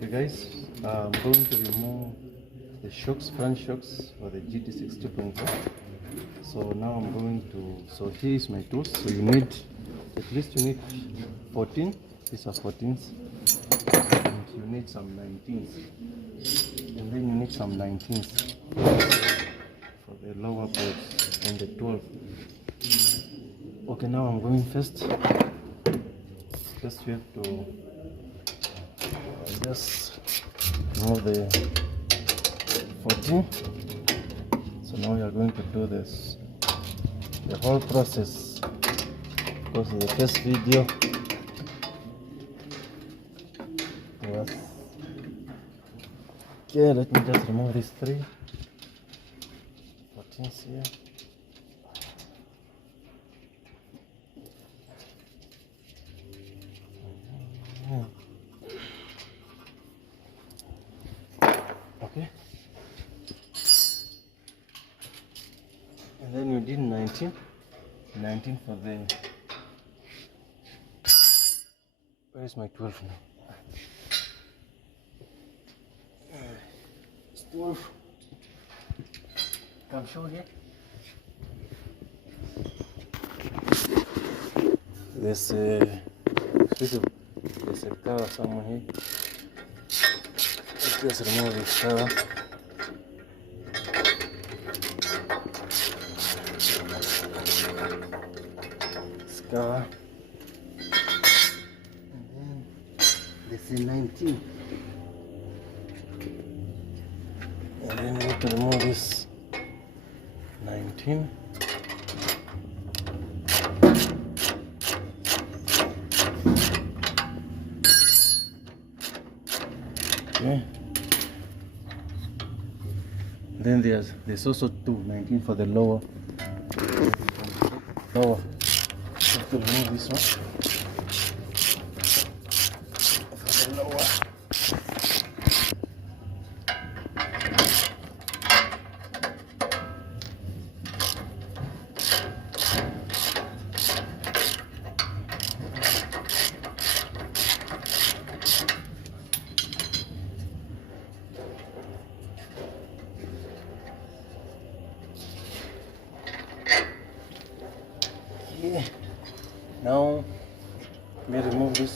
Okay guys, I'm going to remove the shocks, front shocks for the GD6 2.4. So now I'm going to, so here is my tools. So you need, at least you need 14, these are 14s, and you need some 19s, and then you need some 19s for the lower bolts and the 12. Okay, now I'm going first. First we have to just remove the 14. So now we are going to do this, the whole process, because in the first video was okay. Let me just remove these 3 14s here. Okay, and then you did 19 for the, where is my 12 now? It's 12. Come show here. There's a cover somewhere here. Let's just remove this cover. This cover. And then there's a 19. And then we need to remove this 19. Okay. Then there's also 19 for the lower. Have to remove this one for the lower. Okay. Now let me remove this